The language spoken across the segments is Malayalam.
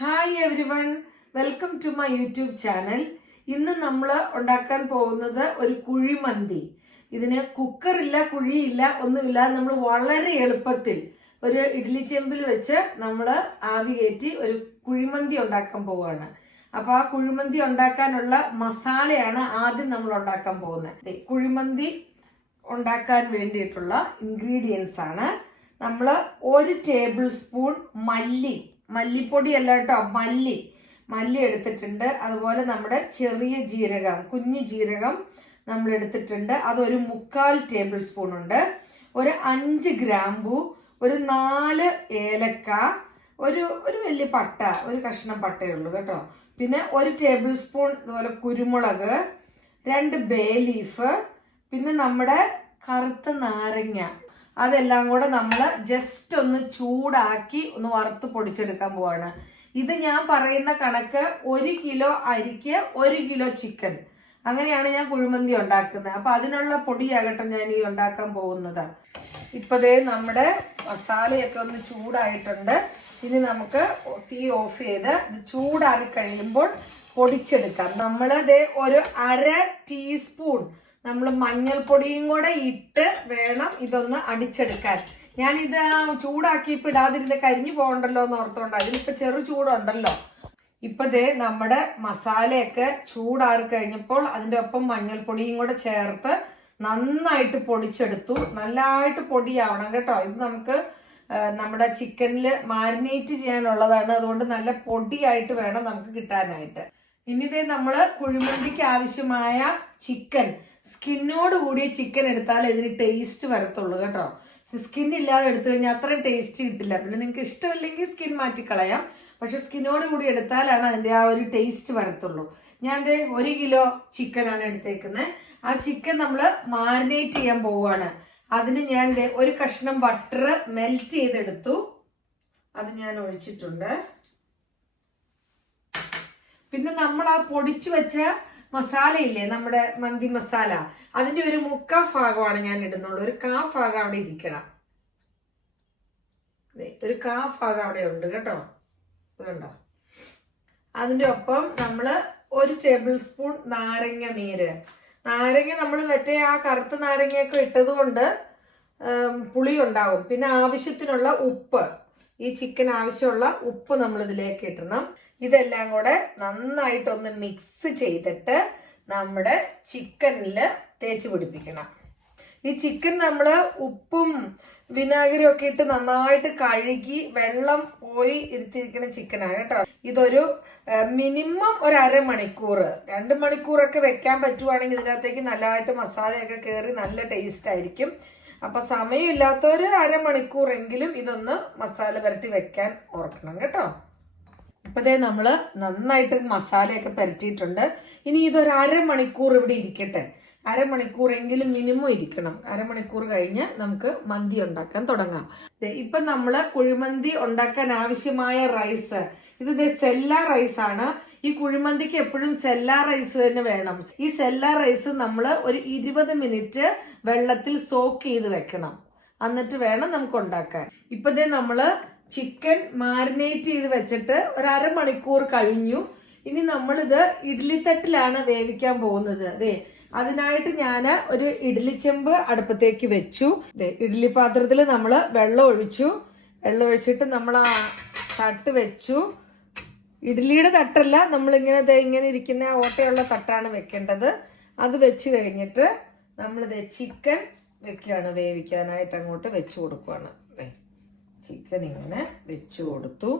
Hi everyone, welcome to my YouTube channel. ഇന്ന് നമ്മൾ ഉണ്ടാക്കാൻ പോകുന്നത് ഒരു കുഴിമന്തി. ഇതിന് കുക്കറില്ല, കുഴിയില്ല, ഒന്നുമില്ല. നമ്മൾ വളരെ എളുപ്പത്തിൽ ഒരു ഇഡ്ഡലി ചെമ്പിൽ വെച്ച് നമ്മൾ ആവി കയറ്റി ഒരു കുഴിമന്തി ഉണ്ടാക്കാൻ പോവുകയാണ്. അപ്പൊ ആ കുഴിമന്തി ഉണ്ടാക്കാനുള്ള മസാലയാണ് ആദ്യം നമ്മൾ ഉണ്ടാക്കാൻ പോകുന്നത്. കുഴിമന്തി ഉണ്ടാക്കാൻ വേണ്ടിയിട്ടുള്ള ഇൻഗ്രീഡിയൻസ് ആണ് നമ്മൾ 1 ടേബിൾ സ്പൂൺ മല്ലിപ്പൊടി അല്ല കേട്ടോ, മല്ലി എടുത്തിട്ടുണ്ട്. അതുപോലെ നമ്മുടെ ചെറിയ ജീരകം, കുഞ്ഞു ജീരകം നമ്മൾ എടുത്തിട്ടുണ്ട്, അതൊരു 1/4 ടേബിൾ സ്പൂൺ ഉണ്ട്. ഒരു 5 ഗ്രാമ്പു, ഒരു 4 ഏലക്ക, ഒരു വലിയ പട്ട, ഒരു കഷ്ണം പട്ടയേ ഉള്ളൂ കേട്ടോ. പിന്നെ 1 ടേബിൾ സ്പൂൺ ഇതുപോലെ കുരുമുളക്, 2 ബേ ലീഫ്, പിന്നെ നമ്മുടെ കറുത്ത നാരങ്ങ. അതെല്ലാം കൂടെ നമ്മൾ ജസ്റ്റ് ഒന്ന് ചൂടാക്കി ഒന്ന് വറുത്ത് പൊടിച്ചെടുക്കാൻ പോവാണ്. ഇത് ഞാൻ പറയുന്ന കണക്ക് 1 കിലോ അരിക്ക് 1 കിലോ ചിക്കൻ, അങ്ങനെയാണ് ഞാൻ കുഴിമന്തി ഉണ്ടാക്കുന്നത്. അപ്പൊ അതിനുള്ള പൊടിയാകട്ടെ ഞാൻ ഈ ഉണ്ടാക്കാൻ പോകുന്നത്. ഇപ്പതേ നമ്മുടെ മസാലയൊക്കെ ഒന്ന് ചൂടായിട്ടുണ്ട്. ഇനി നമുക്ക് തീ ഓഫ് ചെയ്ത് ഇത് ചൂടാറി കഴിയുമ്പോൾ പൊടിച്ചെടുക്കാം. നമ്മളത് ഒരു 1/2 ടീസ്പൂൺ നമ്മൾ മഞ്ഞൾപ്പൊടിയും കൂടെ ഇട്ട് വേണം ഇതൊന്ന് അടിച്ചെടുക്കാൻ. ഞാനിത് ചൂടാക്കിയപ്പോൾ ഇടാതിരുന്ന് കരിഞ്ഞു പോകണ്ടല്ലോ എന്ന് ഓർത്തോണ്ട് അതിലിപ്പോ ചെറു ചൂടുണ്ടല്ലോ. ഇപ്പൊ ദേ നമ്മുടെ മസാലയൊക്കെ ചൂടാറി കഴിഞ്ഞപ്പോൾ അതിൻ്റെ ഒപ്പം മഞ്ഞൾപ്പൊടിയും കൂടെ ചേർത്ത് നന്നായിട്ട് പൊടിച്ചെടുത്തു. നല്ലതായിട്ട് പൊടിയാവണം കേട്ടോ. ഇത് നമുക്ക് നമ്മുടെ ചിക്കനിൽ മാരിനേറ്റ് ചെയ്യാനുള്ളതാണ്, അതുകൊണ്ട് നല്ല പൊടിയായിട്ട് വേണം നമുക്ക് കിട്ടാനായിട്ട്. ഇനിതേ നമ്മള് കുഴിമന്തിക്ക് ആവശ്യമായ ചിക്കൻ, സ്കിന്നോട് കൂടിയ ചിക്കൻ എടുത്താൽ ഇതിന് ടേസ്റ്റ് വരത്തുള്ളൂ കേട്ടോ. സ്കിൻ ഇല്ലാതെ എടുത്തു കഴിഞ്ഞാൽ അത്രയും ടേസ്റ്റ് കിട്ടില്ല. പിന്നെ നിങ്ങൾക്ക് ഇഷ്ടമില്ലെങ്കിൽ സ്കിൻ മാറ്റിക്കളയാം, പക്ഷെ സ്കിന്നോട് കൂടി എടുത്താലാണ് അതിന്റെ ആ ഒരു ടേസ്റ്റ് വരത്തുള്ളൂ. ഞാൻ 1 കിലോ ചിക്കനാണ് എടുത്തേക്കുന്നത്. ആ ചിക്കൻ നമ്മൾ മാരിനേറ്റ് ചെയ്യാൻ പോവുകയാണ്. അതിന് ഞാൻ ഒരു കഷ്ണം ബട്ടർ മെൽറ്റ് ചെയ്തെടുത്തു, അത് ഞാൻ ഒഴിച്ചിട്ടുണ്ട്. പിന്നെ നമ്മൾ ആ പൊടിച്ചു വെച്ച മസാല ഇല്ലേ, നമ്മുടെ മന്തി മസാല, അതിന്റെ ഒരു 1/4 ഭാഗമാണ് ഞാൻ ഇടുന്നുള്ളൂ. ഒരു 1/4 ഭാഗം അവിടെ ഇരിക്കണം. ഒരു 1/4 ഭാഗം അവിടെ ഉണ്ട് കേട്ടോ, കണ്ടോ. അതിന്റെ ഒപ്പം നമ്മൾ 1 ടേബിൾ സ്പൂൺ നാരങ്ങ നീര്. നാരങ്ങ നമ്മൾ മറ്റേ ആ കറുത്ത നാരങ്ങയൊക്കെ ഇട്ടത് കൊണ്ട് പുളി ഉണ്ടാവും. പിന്നെ ആവശ്യത്തിനുള്ള ഉപ്പ്, ഈ ചിക്കൻ ആവശ്യമുള്ള ഉപ്പ് നമ്മൾ ഇതിലേക്ക് ഇടണം. ഇതെല്ലാം കൂടെ നന്നായിട്ടൊന്ന് മിക്സ് ചെയ്തിട്ട് നമ്മുടെ ചിക്കനിൽ തേച്ച് പിടിപ്പിക്കണം. ഈ ചിക്കൻ നമ്മൾ ഉപ്പും വിനാഗിരിയും ഒക്കെ ഇട്ട് നന്നായിട്ട് കഴുകി വെള്ളം പോയി ഇരുത്തിയിരിക്കുന്ന ചിക്കനാണ് കേട്ടോ. ഇതൊരു മിനിമം ഒരു 1/2 മണിക്കൂർ, 2 മണിക്കൂറൊക്കെ വെക്കാൻ പറ്റുവാണെങ്കിൽ ഇതിനകത്തേക്ക് നല്ലതായിട്ട് മസാലയൊക്കെ കയറി നല്ല ടേസ്റ്റ് ആയിരിക്കും. അപ്പൊ സമയമില്ലാത്തൊരു 1/2 മണിക്കൂറെങ്കിലും ഇതൊന്ന് മസാല പുരട്ടി വെക്കാൻ ഓർക്കണം കേട്ടോ. ഇപ്പതേ നമ്മള് നന്നായിട്ട് മസാലയൊക്കെ പുരട്ടിയിട്ടുണ്ട്. ഇനി ഇതൊരു 1/2 മണിക്കൂർ ഇവിടെ ഇരിക്കട്ടെ. 1/2 മണിക്കൂറെങ്കിലും മിനിമം ഇരിക്കണം. 1/2 മണിക്കൂർ കഴിഞ്ഞ് നമുക്ക് മന്തി ഉണ്ടാക്കാൻ തുടങ്ങാം. ഇപ്പൊ നമ്മള് കുഴിമന്തി ഉണ്ടാക്കാൻ ആവശ്യമായ റൈസ്, ഇത് സെല്ല റൈസ് ആണ്. ഈ കുഴിമന്തിക്ക് എപ്പോഴും സെല്ല റൈസ് തന്നെ വേണം. ഈ സെല്ല റൈസ് നമ്മൾ ഒരു 20 മിനിറ്റ് വെള്ളത്തിൽ സോക്ക് ചെയ്ത് വെക്കണം, എന്നിട്ട് വേണം നമുക്ക് ഉണ്ടാക്കാൻ. ഇപ്പതേ നമ്മള് ചിക്കൻ മാരിനേറ്റ് ചെയ്ത് വെച്ചിട്ട് ഒരു 1/2 മണിക്കൂർ കഴിഞ്ഞു. ഇനി നമ്മളിത് ഇഡ്ഡലിത്തട്ടിലാണ് വേവിക്കാൻ പോകുന്നത്. അതിനായിട്ട് ഞാൻ ഒരു ഇഡ്ഡലി ചെമ്പ് അടുപ്പത്തേക്ക് വെച്ചു. ഇഡ്ഡലി പാത്രത്തിൽ നമ്മൾ വെള്ളം ഒഴിച്ചിട്ട് നമ്മൾ ആ തട്ട് വെച്ചു. ഇഡ്ഡലിയുടെ തട്ടല്ല, ഇങ്ങനെ ഇരിക്കുന്ന ഓട്ടയുള്ള തട്ടാണ് വെക്കേണ്ടത്. അത് വെച്ച് കഴിഞ്ഞിട്ട് നമ്മളിത് ചിക്കൻ വെക്കുകയാണ്, വേവിക്കാനായിട്ട് അങ്ങോട്ട് വെച്ചു കൊടുക്കുകയാണ്. ചിക്കൻ ഇങ്ങനെ വെച്ചു കൊടുത്തു.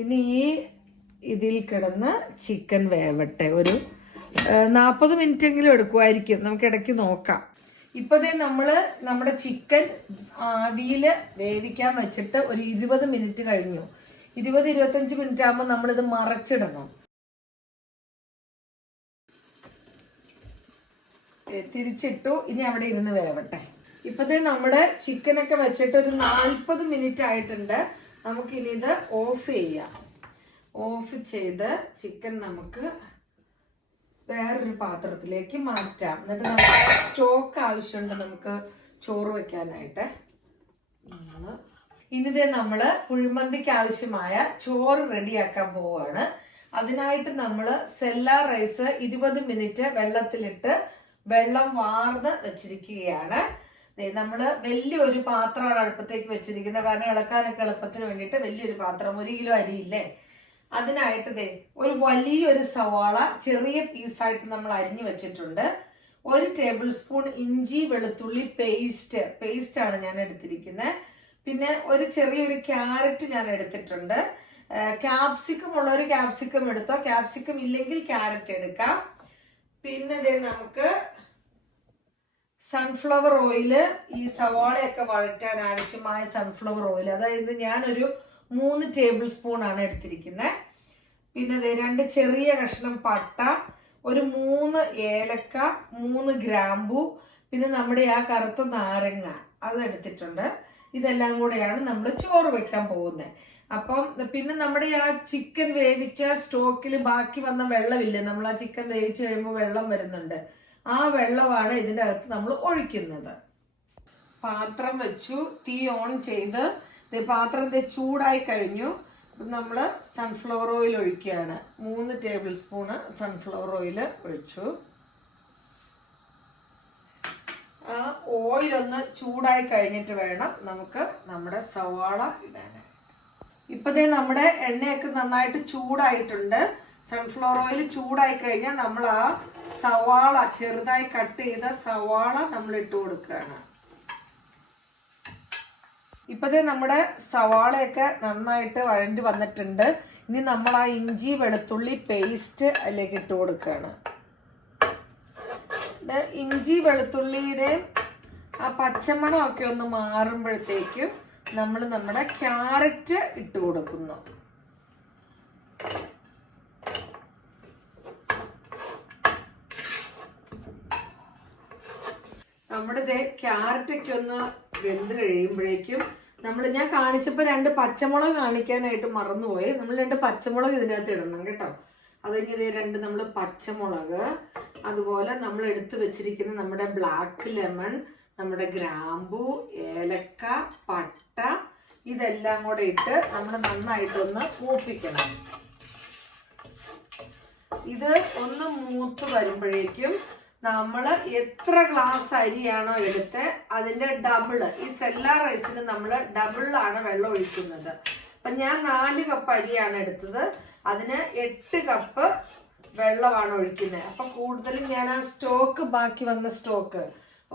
ഇനി ഇതിൽ കിടന്ന് ചിക്കൻ വേവട്ടെ. ഒരു 40 മിനിറ്റ് എങ്കിലും എടുക്കുമായിരിക്കും, നമുക്ക് ഇടയ്ക്ക് നോക്കാം. ഇപ്പതേ നമ്മുടെ ചിക്കൻ ആവിയില് വേവിക്കാൻ വെച്ചിട്ട് ഒരു 20 മിനിറ്റ് കഴിഞ്ഞു. 20-25 മിനിറ്റ് ആകുമ്പോൾ നമ്മളിത് മറച്ചിടണം. തിരിച്ചിട്ടു. ഇനി അവിടെ ഇരുന്ന് വേവട്ടെ. ഇപ്പതേ നമ്മുടെ ചിക്കനൊക്കെ വെച്ചിട്ട് ഒരു 40 മിനിറ്റ് ആയിട്ടുണ്ട്. നമുക്കിനി ഇത് ഓഫ് ചെയ്യാം. ഓഫ് ചെയ്ത് ചിക്കൻ നമുക്ക് വേറൊരു പാത്രത്തിലേക്ക് മാറ്റാം. എന്നിട്ട് നമുക്ക് സ്റ്റോക്ക് ആവശ്യമുണ്ട് നമുക്ക് ചോറ് വെക്കാനായിട്ട്. ഇനിതേ നമ്മൾ കുഴിമന്തിക്ക് ആവശ്യമായ ചോറ് റെഡിയാക്കാൻ പോവുകയാണ്. അതിനായിട്ട് നമ്മൾ സെല്ലാ റൈസ് 20 മിനിറ്റ് വെള്ളത്തിലിട്ട് വെള്ളം വാർന്ന് വെച്ചിരിക്കുകയാണ്. നമ്മൾ വലിയൊരു പാത്രമാണ് അടുപ്പത്തേക്ക് വെച്ചിരിക്കുന്നത്, കാരണം ഇളക്കാനൊക്കെ എളുപ്പത്തിന് വേണ്ടിയിട്ട് വലിയൊരു പാത്രം, 1 കിലോ അരിയില്ലേ. അതിനായിട്ട് ഒരു വലിയൊരു സവാള ചെറിയ പീസായിട്ട് നമ്മൾ അരിഞ്ഞു വെച്ചിട്ടുണ്ട്. 1 ടേബിൾ സ്പൂൺ ഇഞ്ചി വെളുത്തുള്ളി പേസ്റ്റ് ആണ് ഞാൻ എടുത്തിരിക്കുന്നത്. പിന്നെ ഒരു ചെറിയൊരു ക്യാരറ്റ് ഞാൻ എടുത്തിട്ടുണ്ട്. ക്യാപ്സിക്കം ഉള്ളൊരു ക്യാപ്സിക്കം എടുത്തോ, ക്യാപ്സിക്കം ഇല്ലെങ്കിൽ ക്യാരറ്റ് എടുക്കാം. പിന്നെ നമുക്ക് സൺഫ്ലവർ ഓയില്, ഈ സവാളയൊക്കെ വഴറ്റാൻ ആവശ്യമായ സൺഫ്ലവർ ഓയിൽ, അതായത് ഞാനൊരു 3 ടേബിൾ സ്പൂൺ ആണ് എടുത്തിരിക്കുന്നത്. പിന്നെ 2 ചെറിയ കഷ്ണം പട്ട, ഒരു 3 ഏലക്ക, 3 ഗ്രാമ്പു, പിന്നെ നമ്മുടെ ആ കറുത്ത നാരങ്ങ അത് എടുത്തിട്ടുണ്ട്. ഇതെല്ലാം കൂടെയാണ് നമ്മൾ ചോറ് വെക്കാൻ പോകുന്നത്. അപ്പം പിന്നെ നമ്മുടെ ആ ചിക്കൻ വേവിച്ച സ്റ്റോക്കിൽ ബാക്കി വന്ന വെള്ളമില്ലേ, നമ്മൾ ആ ചിക്കൻ വേവിച്ച് കഴിയുമ്പോൾ വെള്ളം വരുന്നുണ്ട്, ആ വെള്ളമാണ് ഇതിൻ്റെ അകത്ത് നമ്മൾ ഒഴിക്കുന്നത്. പാത്രം വെച്ചു, തീ ഓൺ ചെയ്ത് പാത്രം ചൂടായി കഴിഞ്ഞു. നമ്മൾ സൺഫ്ലവർ ഓയിൽ ഒഴിക്കുകയാണ്. 3 ടേബിൾ സ്പൂണ് സൺഫ്ലവർ ഓയിൽ ഒഴിച്ചു. ആ ഓയിലൊന്ന് ചൂടായി കഴിഞ്ഞിട്ട് വേണം നമുക്ക് നമ്മുടെ സവാള ഇടാൻ. ഇപ്പതേ നമ്മുടെ എണ്ണയൊക്കെ നന്നായിട്ട് ചൂടായിട്ടുണ്ട്. സൺഫ്ലവർ ഓയിൽ ചൂടായി കഴിഞ്ഞാൽ നമ്മൾ ആ സവാള, ചെറുതായി കട്ട് ചെയ്ത സവാള നമ്മൾ ഇട്ട് കൊടുക്കുകയാണ്. ഇപ്പതേ നമ്മുടെ സവാളയൊക്കെ നന്നായിട്ട് വഴണ്ടി വന്നിട്ടുണ്ട്. ഇനി നമ്മൾ ആ ഇഞ്ചി വെളുത്തുള്ളി പേസ്റ്റ് അതിലേക്ക് ഇട്ട് കൊടുക്കുകയാണ്. ഇഞ്ചി വെളുത്തുള്ളിയുടെ ആ പച്ചമണമൊക്കെ ഒന്ന് മാറുമ്പോഴത്തേക്കും നമ്മൾ നമ്മുടെ ക്യാരറ്റ് ഇട്ട് കൊടുക്കുന്നു. നമ്മുടെ ക്യാരറ്റൊക്കെ ഒന്ന് വെന്ത് കഴിയുമ്പോഴേക്കും ഞാൻ കാണിച്ചപ്പോൾ 2 പച്ചമുളക് കാണിക്കാനായിട്ട് മറന്നുപോയി. നമ്മൾ 2 പച്ചമുളക് ഇതിനകത്ത് ഇടണം കേട്ടോ. അതിന് 2 നമ്മൾ പച്ചമുളക്, അതുപോലെ നമ്മൾ എടുത്തു വെച്ചിരിക്കുന്ന നമ്മുടെ ബ്ലാക്ക് ലെമൺ, നമ്മുടെ ഗ്രാമ്പു, ഏലക്ക, പട്ട, ഇതെല്ലാം കൂടെ ഇട്ട് നമ്മൾ നന്നായിട്ടൊന്ന് മൂപ്പിക്കണം. ഇത് ഒന്ന് മൂത്ത് വരുമ്പോഴേക്കും നമ്മൾ എത്ര ഗ്ലാസ് അരിയാണോ എടുത്ത് അതിന്റെ ഡബിള്, ഈ സെല്ലാ റൈസിന് നമ്മൾ ഡബിളാണ് വെള്ളം ഒഴിക്കുന്നത്. അപ്പൊ ഞാൻ 4 കപ്പ് അരിയാണ് എടുത്തത്, അതിന് 8 കപ്പ് വെള്ളമാണ് ഒഴിക്കുന്നത്. അപ്പൊ കൂടുതലും ഞാൻ ആ സ്റ്റോക്ക്, ബാക്കി വന്ന സ്റ്റോക്ക്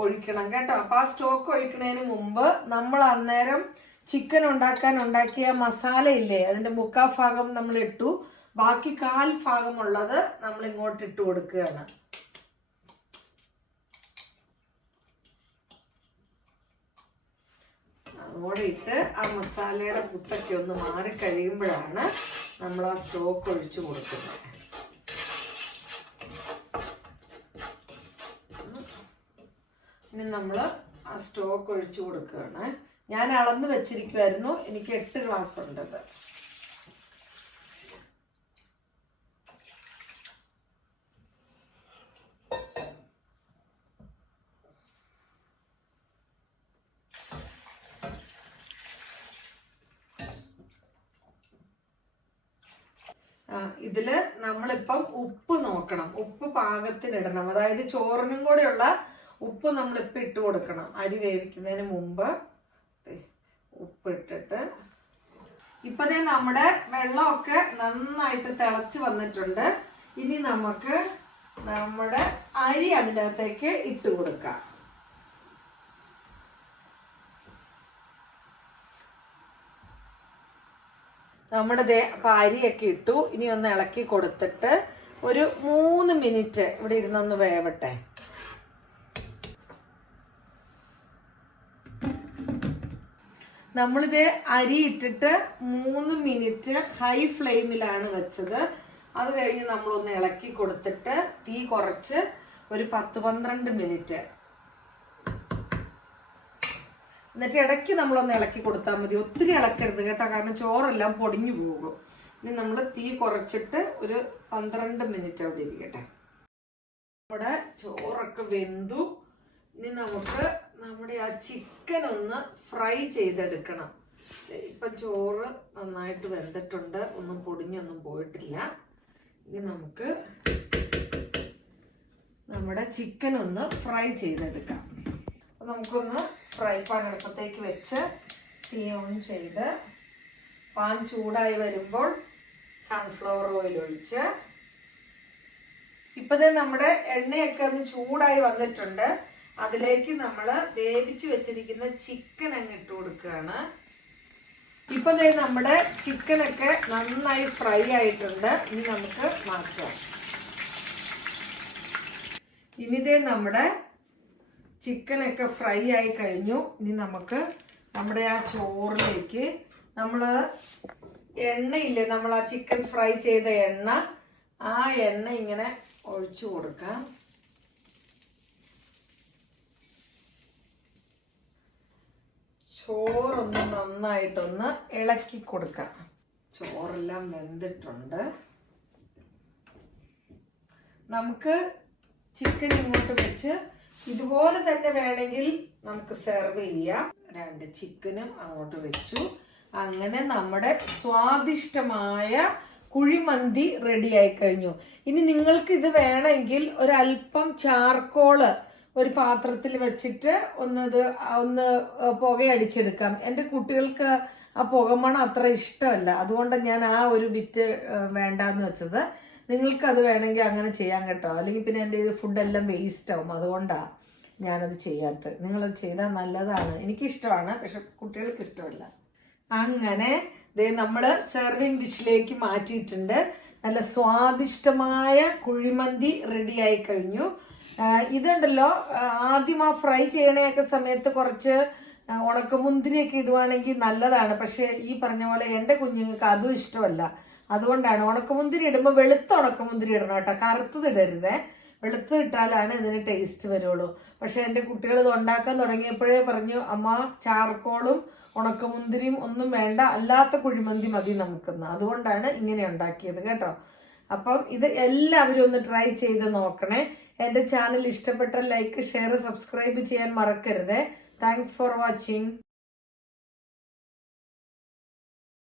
ഒഴിക്കണം കേട്ടോ. അപ്പൊ ആ സ്റ്റോക്ക് ഒഴിക്കുന്നതിന് മുമ്പ് നമ്മൾ അന്നേരം ചിക്കൻ ഉണ്ടാക്കിയ മസാല ഇല്ലേ, അതിന്റെ 3/4 ഭാഗം നമ്മൾ ഇട്ടു, ബാക്കി 1/4 ഭാഗമുള്ളത് നമ്മൾ ഇങ്ങോട്ട് ഇട്ട് കൊടുക്കുകയാണ്. അതുകൂടെ ഇട്ട് ആ മസാലയുടെ കുത്തൊക്കെ ഒന്ന് മാറി കഴിയുമ്പോഴാണ് നമ്മൾ ആ സ്റ്റോക്ക് ഒഴിച്ചു കൊടുക്കുന്നത്. ഇനി നമ്മൾ ആ സ്റ്റോക്ക് ഒഴിച്ചു കൊടുക്കുകയാണ്. ഞാൻ അളന്ന് വെച്ചിരിക്കുമായിരുന്നു, എനിക്ക് 8 ഗ്ലാസ് ഉണ്ടത്. ഇതില് നമ്മളിപ്പം ഉപ്പ് നോക്കണം, ഉപ്പ് പാകത്തിനിടണം. അതായത് ചോറിനും കൂടെയുള്ള ഉപ്പ് നമ്മളിപ്പം ഇട്ട് കൊടുക്കണം. അരി വേവിക്കുന്നതിന് മുമ്പ് ഉപ്പ് ഇട്ടിട്ട് ഇപ്പതേ നമ്മുടെ വെള്ളമൊക്കെ നന്നായിട്ട് തിളച്ച് വന്നിട്ടുണ്ട്. ഇനി നമുക്ക് നമ്മുടെ അരി അതിൻ്റെ അകത്തേക്ക് ഇട്ട് കൊടുക്കാം. നമ്മുടെ അരിയൊക്കെ ഇട്ടു. ഇനി ഒന്ന് ഇളക്കി കൊടുത്തിട്ട് ഒരു 3 മിനിറ്റ് ഇവിടെ ഇരുന്നൊന്ന് വേവട്ടെ. നമ്മളിത് അരി ഇട്ടിട്ട് 3 മിനിറ്റ് ഹൈ ഫ്ലെയിമിലാണ് വെച്ചത്. അത് കഴിഞ്ഞ് നമ്മളൊന്ന് ഇളക്കി കൊടുത്തിട്ട് തീ കുറച്ച് ഒരു 10-12 മിനിറ്റ്, എന്നിട്ട് ഇടയ്ക്ക് നമ്മളൊന്ന് ഇളക്കി കൊടുത്താൽ മതി. ഒത്തിരി ഇളക്കരുത് കേട്ടോ, കാരണം ചോറെല്ലാം പൊടിഞ്ഞു പോകും. ഇനി നമ്മൾ തീ കുറച്ചിട്ട് ഒരു 12 മിനിറ്റ് അവിടെ ഇരിക്കട്ടെ. നമ്മുടെ ചോറൊക്കെ വെന്തു. ഇനി നമുക്ക് നമ്മുടെ ആ ചിക്കൻ ഒന്ന് ഫ്രൈ ചെയ്തെടുക്കണം. ഇപ്പം ചോറ് നന്നായിട്ട് വെന്തിട്ടുണ്ട്, ഒന്നും പൊടിഞ്ഞൊന്നും പോയിട്ടില്ല. ഇനി നമുക്ക് നമ്മുടെ ചിക്കൻ ഒന്ന് ഫ്രൈ ചെയ്തെടുക്കാം. നമുക്കൊന്ന് ഫ്രൈ പാൻ അടുപ്പത്തേക്ക് വെച്ച് തീ ഓൺ ചെയ്ത് പാൻ ചൂടായി വരുമ്പോൾ സൺഫ്ലവർ ഓയിൽ ഒഴിച്ച് ഇപ്പതേ നമ്മുടെ എണ്ണയൊക്കെ ഒന്ന് ചൂടായി വന്നിട്ടുണ്ട്. അതിലേക്ക് നമ്മൾ വേവിച്ച് വെച്ചിരിക്കുന്ന ചിക്കൻ അങ്ങ് ഇട്ട് കൊടുക്കുകയാണ്. ഇപ്പതേ നമ്മുടെ ചിക്കനൊക്കെ നന്നായി ഫ്രൈ ആയിട്ടുണ്ട്. ഇനി നമുക്ക് മാറ്റാം. ഇനിതേ നമ്മുടെ ചിക്കനൊക്കെ ഫ്രൈ ആയി കഴിഞ്ഞു. ഇനി നമുക്ക് നമ്മുടെ ആ ചോറിലേക്ക് നമ്മൾ എണ്ണയില്ലേ, നമ്മൾ ആ ചിക്കൻ ഫ്രൈ ചെയ്ത എണ്ണ, ആ എണ്ണ ഇങ്ങനെ ഒഴിച്ചു കൊടുക്കാം. ചോറൊന്ന് നന്നായിട്ടൊന്ന് ഇളക്കി കൊടുക്കാം. ചോറെല്ലാം വെന്തിട്ടുണ്ട്. നമുക്ക് ചിക്കൻ ഇങ്ങോട്ട് വെച്ച് ഇതുപോലെ തന്നെ വേണമെങ്കിൽ നമുക്ക് സെർവ് ചെയ്യാം. 2 ചിക്കനും അങ്ങോട്ട് വെച്ചു. അങ്ങനെ നമ്മുടെ സ്വാദിഷ്ടമായ കുഴിമന്തി റെഡി ആയി കഴിഞ്ഞു. ഇനി നിങ്ങൾക്ക് ഇത് വേണമെങ്കിൽ ഒരല്പം ചാർക്കോള് ഒരു പാത്രത്തിൽ വെച്ചിട്ട് ഒന്ന് പുകയടിച്ചെടുക്കാം. എൻ്റെ കുട്ടികൾക്ക് ആ പുകമണം അത്ര ഇഷ്ടമല്ല, അതുകൊണ്ടാണ് ഞാൻ ആ ഒരു ബിറ്റ് വേണ്ടാന്ന് വെച്ചത്. നിങ്ങൾക്ക് അത് വേണമെങ്കിൽ അങ്ങനെ ചെയ്യാൻ കേട്ടോ, അല്ലെങ്കിൽ പിന്നെ എൻ്റെ ഫുഡെല്ലാം വേസ്റ്റ് ആവും. അതുകൊണ്ടാണ് ഞാനത് ചെയ്യാത്തത്. നിങ്ങളത് ചെയ്താൽ നല്ലതാണ്, എനിക്കിഷ്ടമാണ്, പക്ഷെ കുട്ടികൾക്ക് ഇഷ്ടമല്ല. അങ്ങനെ നമ്മൾ സെർവിങ് ഡിഷിലേക്ക് മാറ്റിയിട്ടുണ്ട്. നല്ല സ്വാദിഷ്ടമായ കുഴിമന്തി റെഡി ആയി കഴിഞ്ഞു. ഇതുണ്ടല്ലോ, ആദ്യം ആ ഫ്രൈ ചെയ്യണയൊക്കെ സമയത്ത് കുറച്ച് ഉണക്കമുന്തിരിയൊക്കെ ഇടുവാണെങ്കിൽ നല്ലതാണ്. പക്ഷെ ഈ പറഞ്ഞ പോലെ എൻ്റെ കുഞ്ഞുങ്ങൾക്ക് അതും ഇഷ്ടമല്ല. അതുകൊണ്ടാണ് ഉണക്കമുന്തിരി ഇടുമ്പോൾ വെളുത്ത ഉണക്കമുന്തിരി ഇടണം കേട്ടോ, കറുത്തത് ഇടരുതേ. വെളുത്ത് ഇട്ടാലാണ് ഇതിന് ടേസ്റ്റ് വരുള്ളൂ. പക്ഷെ എൻ്റെ കുട്ടികൾ ഇത് ഉണ്ടാക്കാൻ തുടങ്ങിയപ്പോഴേ പറഞ്ഞു, അമ്മ ചാർക്കോളും ഉണക്കമുന്തിരിയും ഒന്നും വേണ്ട, അല്ലാത്ത കുഴിമന്തി മതി നമുക്കെന്ന്. അതുകൊണ്ടാണ് ഇങ്ങനെ ഉണ്ടാക്കിയത് കേട്ടോ. അപ്പം ഇത് എല്ലാവരും ഒന്ന് ട്രൈ ചെയ്ത് നോക്കണേ. എൻ്റെ ചാനൽ ഇഷ്ടപ്പെട്ട ലൈക്ക്, ഷെയർ, സബ്സ്ക്രൈബ് ചെയ്യാൻ മറക്കരുത്. Thanks for watching.